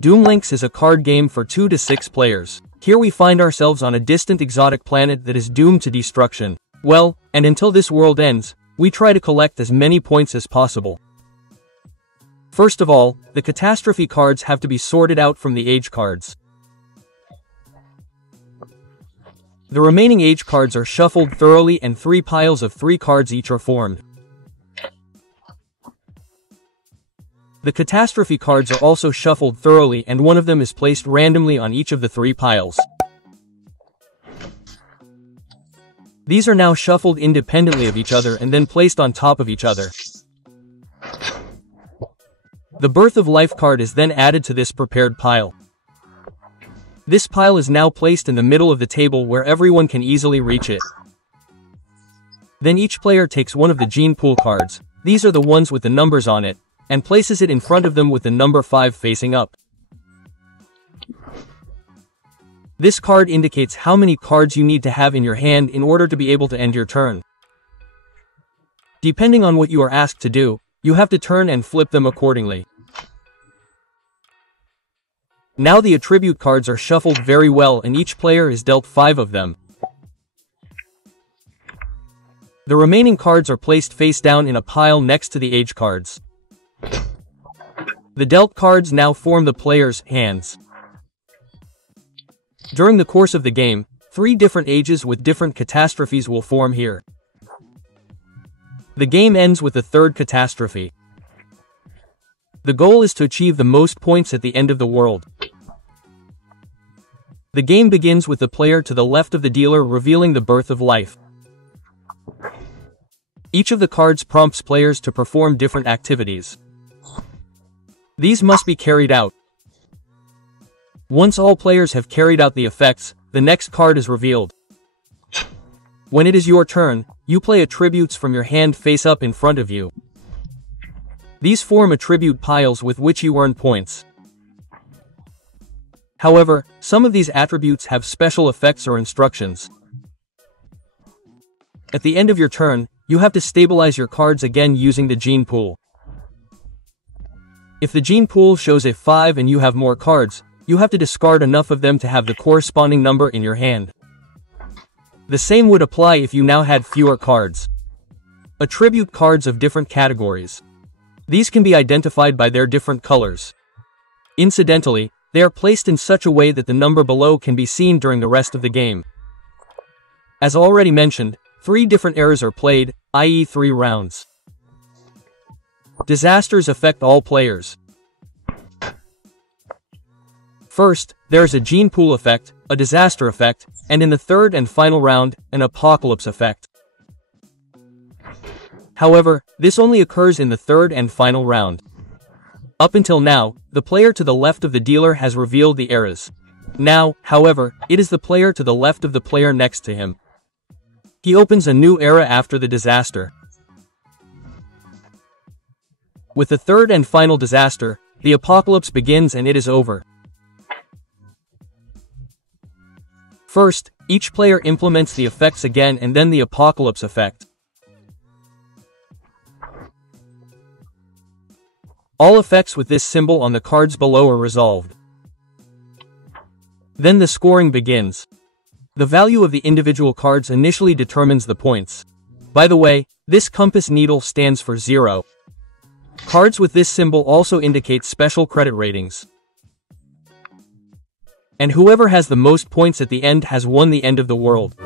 Doom Links is a card game for 2 to 6 players. Here we find ourselves on a distant exotic planet that is doomed to destruction. Well, and until this world ends, we try to collect as many points as possible. First of all, the catastrophe cards have to be sorted out from the age cards. The remaining age cards are shuffled thoroughly and 3 piles of 3 cards each are formed. The catastrophe cards are also shuffled thoroughly and one of them is placed randomly on each of the 3 piles. These are now shuffled independently of each other and then placed on top of each other. The Birth of Life card is then added to this prepared pile. This pile is now placed in the middle of the table where everyone can easily reach it. Then each player takes one of the gene pool cards, these are the ones with the numbers on it, and places it in front of them with the number 5 facing up. This card indicates how many cards you need to have in your hand in order to be able to end your turn. Depending on what you are asked to do, you have to turn and flip them accordingly. Now the attribute cards are shuffled very well and each player is dealt 5 of them. The remaining cards are placed face down in a pile next to the age cards. The dealt cards now form the player's hands. During the course of the game, 3 different ages with different catastrophes will form here. The game ends with the 3rd catastrophe. The goal is to achieve the most points at the end of the world. The game begins with the player to the left of the dealer revealing the Birth of Life. Each of the cards prompts players to perform different activities. These must be carried out. Once all players have carried out the effects, the next card is revealed. When it is your turn, you play attributes from your hand face up in front of you. These form attribute piles with which you earn points. However, some of these attributes have special effects or instructions. At the end of your turn, you have to stabilize your cards again using the gene pool. If the gene pool shows a 5 and you have more cards, you have to discard enough of them to have the corresponding number in your hand. The same would apply if you now had fewer cards. Attribute cards of different categories. These can be identified by their different colors. Incidentally, they are placed in such a way that the number below can be seen during the rest of the game. As already mentioned, 3 different eras are played, i.e. 3 rounds. Disasters affect all players. First, there is a gene pool effect, a disaster effect, and in the 3rd and final round, an apocalypse effect. However, this only occurs in the 3rd and final round. Up until now, the player to the left of the dealer has revealed the eras. Now, however, it is the player to the left of the player next to him. He opens a new era after the disaster. With the 3rd and final disaster, the apocalypse begins and it is over. First, each player implements the effects again and then the apocalypse effect. All effects with this symbol on the cards below are resolved. Then the scoring begins. The value of the individual cards initially determines the points. By the way, this compass needle stands for 0. Cards with this symbol also indicate special credit ratings. And whoever has the most points at the end has won the end of the world.